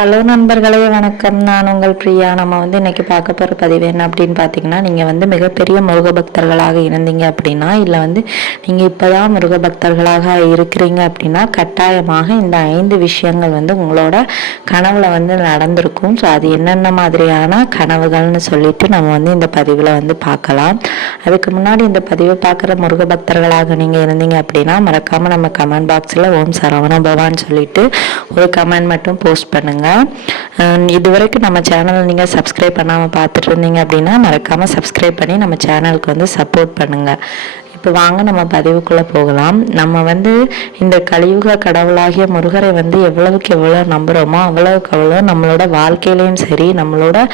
Hello நண்பர்களே, வணக்கம். நான் உங்கள் பிரியா. நம்ம இன்னைக்கு பார்க்க போகிற பதிவு என்ன அப்படின்னு பார்த்தீங்கன்னா, நீங்கள் மிகப்பெரிய முருக பக்தர்களாக இருந்தீங்க அப்படின்னா, இல்லை நீங்கள் இப்போ தான் முருக பக்தர்களாக இருக்கிறீங்க அப்படின்னா, கட்டாயமாக இந்த 5 விஷயங்கள் உங்களோட கனவுல நடந்திருக்கும். ஸோ அது என்னென்ன மாதிரியான கனவுகள்னு சொல்லிட்டு நம்ம இந்த பதிவில் பார்க்கலாம். அதுக்கு முன்னாடி இந்த பதிவை பார்க்குற முருக பக்தர்களாக நீங்கள் இருந்தீங்க அப்படின்னா, மறக்காமல் நம்ம கமெண்ட் பாக்ஸில் ஓம் சரவண பவான்னு சொல்லிட்டு ஒரு கமெண்ட் மட்டும் போஸ்ட் பண்ணுங்கள். இது வரைக்கும் நம்ம சேனலை நீங்கள் சப்ஸ்கிரைப் பண்ணாமல் பார்த்துட்டு இருந்தீங்க அப்படின்னா மறக்காமல் சப்ஸ்கிரைப் பண்ணி நம்ம சேனலுக்கு சப்போர்ட் பண்ணுங்கள். இப்போ வாங்க நம்ம பதிவுக்குள்ளே போகலாம். நம்ம இந்த கலியுக கடவுளாகிய முருகரை எவ்வளவுக்கு எவ்வளோ நம்புகிறோமோ அவ்வளவுக்கு அவ்வளோ நம்மளோட வாழ்க்கையிலையும் சரி, நம்மளோட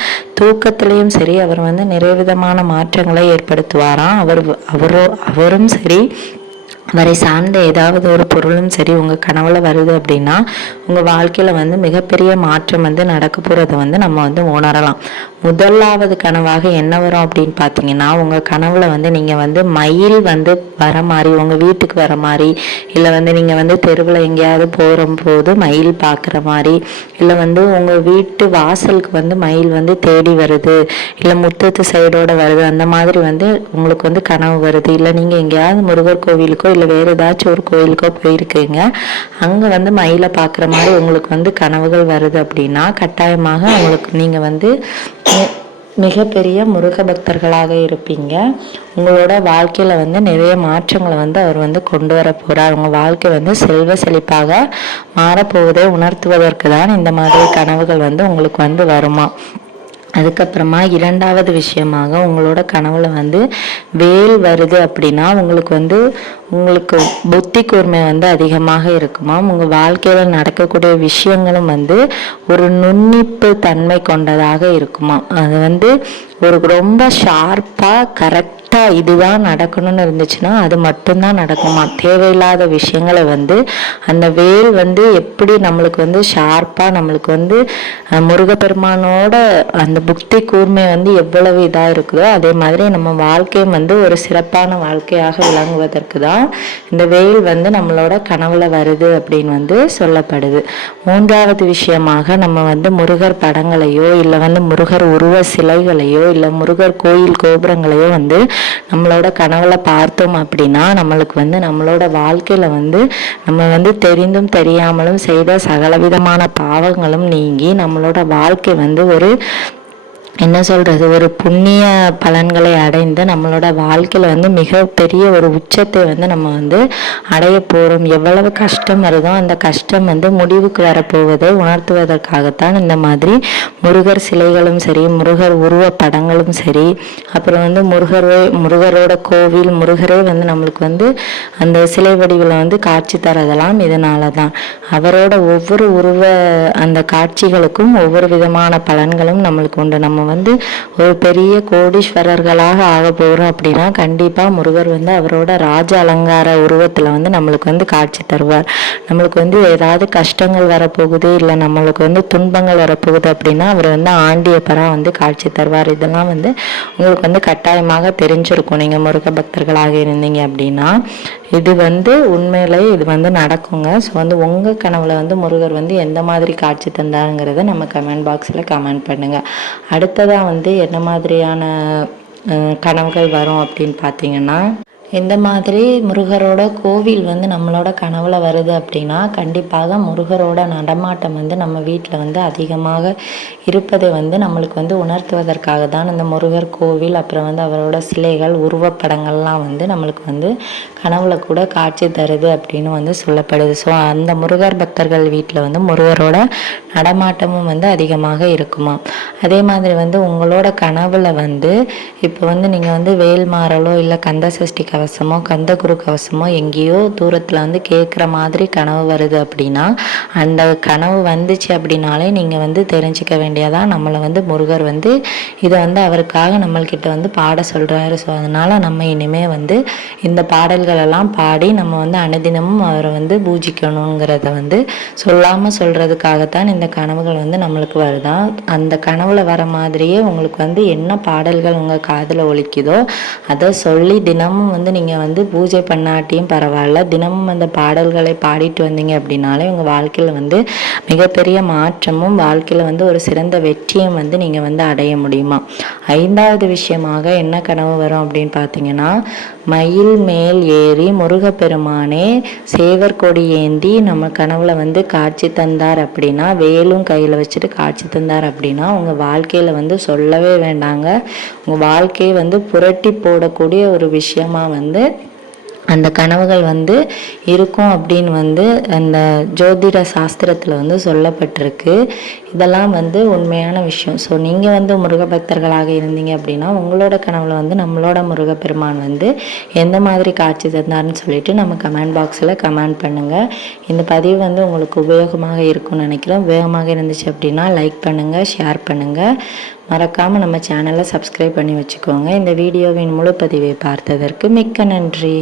தூக்கத்திலையும் சரி, அவர் நிறைய விதமான மாற்றங்களை ஏற்படுத்துவாராம். அவரும் சரி, அவரை சார்ந்த ஏதாவது ஒரு பொருளும் சரி உங்கள் கனவுல வருது அப்படின்னா உங்கள் வாழ்க்கையில் மிகப்பெரிய மாற்றம் நடக்க போகிறத நம்ம உணரலாம். முதலாவது கனவாக என்ன வரும் அப்படின்னு பார்த்தீங்கன்னா, உங்கள் கனவுல நீங்கள் மயில் வர மாதிரி, உங்கள் வீட்டுக்கு வர மாதிரி, இல்லை நீங்கள் தெருவில் எங்கேயாவது போகும்போது மயில் பார்க்குற மாதிரி, இல்லை உங்கள் வீட்டு வாசலுக்கு மயில் தேடி வருது, இல்லை முத்தத்து சைடோட வருது, அந்த மாதிரி உங்களுக்கு கனவு வருது. இல்லை நீங்கள் எங்கேயாவது முருகர் கோவிலுக்கோ இல்லை வேறு ஏதாச்சும் ஒரு கோயிலுக்கோ போயிருக்கீங்க, அங்கே மயிலை பார்க்குற மாதிரி உங்களுக்கு கனவுகள் வருது அப்படின்னா கட்டாயமாக உங்களுக்கு நீங்கள் மிகப்பெரிய முருக பக்தர்களாக இருப்பீங்க. உங்களோட வாழ்க்கையில் நிறைய மாற்றங்களை அவர் கொண்டு வர போகிறார். உங்கள் வாழ்க்கை செல்வ செழிப்பாக மாறப்போவதை உணர்த்துவதற்கு தான் இந்த மாதிரி கனவுகள் உங்களுக்கு வருமா. அதுக்கப்புறமா இரண்டாவது விஷயமாக உங்களோட கனவுல வேல் வருது அப்படின்னா உங்களுக்கு புத்தி கூர்மை அதிகமாக இருக்குமா. உங்கள் வாழ்க்கையில் நடக்கக்கூடிய விஷயங்களும் ஒரு நுண்ணிப்பு தன்மை கொண்டதாக இருக்குமா. அது ஒரு ரொம்ப ஷார்ப்பாக கரெக்டாக இதுதான் நடக்கணும்னு இருந்துச்சுன்னா அது மட்டும்தான் நடக்குமா. தேவையில்லாத விஷயங்களை அந்த வேல் எப்படி நம்மளுக்கு ஷார்ப்பாக நம்மளுக்கு முருகப்பெருமானோட அந்த புத்தி கூர்மை எவ்வளவு இதாக இருக்குதோ அதே மாதிரி நம்ம வாழ்க்கையும் ஒரு சிறப்பான வாழ்க்கையாக விளங்குவதற்கு தான் இந்த வேல் நம்மளோட கனவுல வருது அப்படின்னு சொல்லப்படுது. மூன்றாவது விஷயமாக நம்ம முருகர் படங்களையோ இல்லை முருகர் உருவ சிலைகளையோ இல்லை முருகர் கோயில் கோபுரங்களையோ நம்மளோட கனவுல பார்த்தோம் அப்படின்னா நம்மளுக்கு நம்மளோட வாழ்க்கையில நம்ம தெரிந்தும் தெரியாமலும் செய்த சகலவிதமான பாவங்களும் நீங்கி நம்மளோட வாழ்க்கை ஒரு என்ன சொல்கிறது, ஒரு புண்ணிய பலன்களை அடைந்து நம்மளோட வாழ்க்கையில் மிகப்பெரிய ஒரு உச்சத்தை நம்ம அடைய போகிறோம். எவ்வளவு கஷ்டம் வருதோ அந்த கஷ்டம் முடிவுக்கு வரப்போவதை உணர்த்துவதற்காகத்தான் இந்த மாதிரி முருகர் சிலைகளும் சரி, முருகர் உருவ படங்களும் சரி, அப்புறம் முருகரோட கோவில், முருகரே நம்மளுக்கு அந்த சிலை வடிவில் காட்சி தரதெல்லாம் இதனால தான். அவரோட ஒவ்வொரு உருவ அந்த காட்சிகளுக்கும் ஒவ்வொரு விதமான பலன்களும் நம்மளுக்கு உண்டு. நம்ம ஒரு பெரிய கோடீஸ்வரர்களாக ஆக போகிறோம் அப்படின்னா கண்டிப்பாக முருகர் அவரோட ராஜ அலங்கார உருவத்தில் நம்மளுக்கு காட்சி தருவார். நம்மளுக்கு ஏதாவது கஷ்டங்கள் வரப்போகுது, இல்லை நம்மளுக்கு துன்பங்கள் வரப்போகுது அப்படின்னா அவர் ஆண்டியப்பராக காட்சி தருவார். இதெல்லாம் உங்களுக்கு கட்டாயமாக தெரிஞ்சிருக்கும் நீங்கள் முருக பக்தர்களாக இருந்தீங்க அப்படின்னா. இது உண்மையிலே இது நடக்குங்க. ஸோ உங்கள் கனவுல முருகர் எந்த மாதிரி காட்சி தந்தாருங்கிறத நம்ம கமெண்ட் பாக்ஸில் கமெண்ட் பண்ணுங்கள். அடுத்ததாக என்ன மாதிரியான கனவுகள் வரும் அப்படின்னு பார்த்தீங்கன்னா, இந்த மாதிரி முருகரோட கோவில் நம்மளோட கனவுல வருது அப்படின்னா கண்டிப்பாக முருகரோட நடமாட்டம் நம்ம வீட்டில் அதிகமாக இருப்பதை நம்மளுக்கு உணர்த்துவதற்காக தான் இந்த முருகர் கோவில், அப்புறம் அவரோட சிலைகள், உருவப்படங்கள்லாம் நம்மளுக்கு கனவுல கூட காட்சி தருது அப்படின்னு சொல்லப்படுது. ஸோ அந்த முருகர் பக்தர்கள் வீட்டில் முருகரோட நடமாட்டமும் அதிகமாக இருக்குமா. அதே மாதிரி உங்களோட கனவுல இப்போ நீங்கள் வேல் மாறலோ இல்லை கந்த சஷ்டி கவசமோ கந்த குரு கவசமோ எங்கேயோ தூரத்தில் கேட்குற மாதிரி கனவு வருது அப்படின்னா அந்த கனவு வந்துச்சு அப்படின்னாலே நீங்கள் தெரிஞ்சுக்க வேண்டியதா நம்மளை முருகர் இதை அவருக்காக நம்மள்கிட்ட பாட சொல்கிறாரு. ஸோ அதனால் நம்ம இனிமேல் இந்த பாடல்களெல்லாம் பாடி நம்ம அனுதினமும் அவரை பூஜிக்கணுங்கிறத சொல்லாமல் சொல்கிறதுக்காகத்தான் இந்த கனவுகள் நம்மளுக்கு வருதான். அந்த கனவுல வர மாதிரியே உங்களுக்கு என்ன பாடல்கள் உங்கள் காதில் ஒலிக்குதோ அதை சொல்லி தினமும் நீங்கள் வந்து பூஜை பண்ணாட்டியும் பரவாயில்ல, தினமும் அந்த பாடல்களை பாடிட்டு வந்தீங்க அப்படின்னாலே உங்கள் வாழ்க்கையில் வந்து மிகப்பெரிய மாற்றமும் வாழ்க்கையில் வந்து ஒரு சிறந்த வெற்றியும் வந்து நீங்கள் வந்து அடைய முடியுமா. 5வது விஷயமாக என்ன கனவு வரும் அப்படின்னு பார்த்தீங்கன்னா, மயில் மேல் ஏறி முருகப்பெருமானே சேவர் கொடி ஏந்தி நம்ம கனவுல வந்து காட்சி தந்தார் அப்படின்னா, வேலும் கையில் வச்சுட்டு காட்சி தந்தார் அப்படின்னா உங்கள் வாழ்க்கையில் வந்து சொல்லவே வேண்டாங்க, உங்கள் வாழ்க்கையை வந்து புரட்டி போடக்கூடிய ஒரு விஷயமா வந்து அந்த கனவுகள் வந்து இருக்கும் அப்படின்னு வந்து அந்த ஜோதிட சாஸ்திரத்தில் வந்து சொல்லப்பட்டிருக்கு. இதெல்லாம் வந்து உண்மையான விஷயம். ஸோ நீங்கள் வந்து முருகபக்தர்களாக இருந்தீங்க அப்படின்னா உங்களோட கனவுல வந்து நம்மளோட முருகப்பெருமான் வந்து எந்த மாதிரி காட்சி தந்தார்னு சொல்லிட்டு நம்ம கமெண்ட் பாக்ஸில் கமெண்ட் பண்ணுங்கள். இந்த பதிவு வந்து உங்களுக்கு உபயோகமாக இருக்கும்னு நினைக்கிறேன். உபயோகமாக இருந்துச்சு அப்படின்னா லைக் பண்ணுங்கள், ஷேர் பண்ணுங்கள். மறக்காமல் நம்ம சேனலை சப்ஸ்கிரைப் பண்ணி வச்சுக்கோங்க. இந்த வீடியோவின் முழு பதிவை பார்த்ததற்கு மிக்க நன்றி.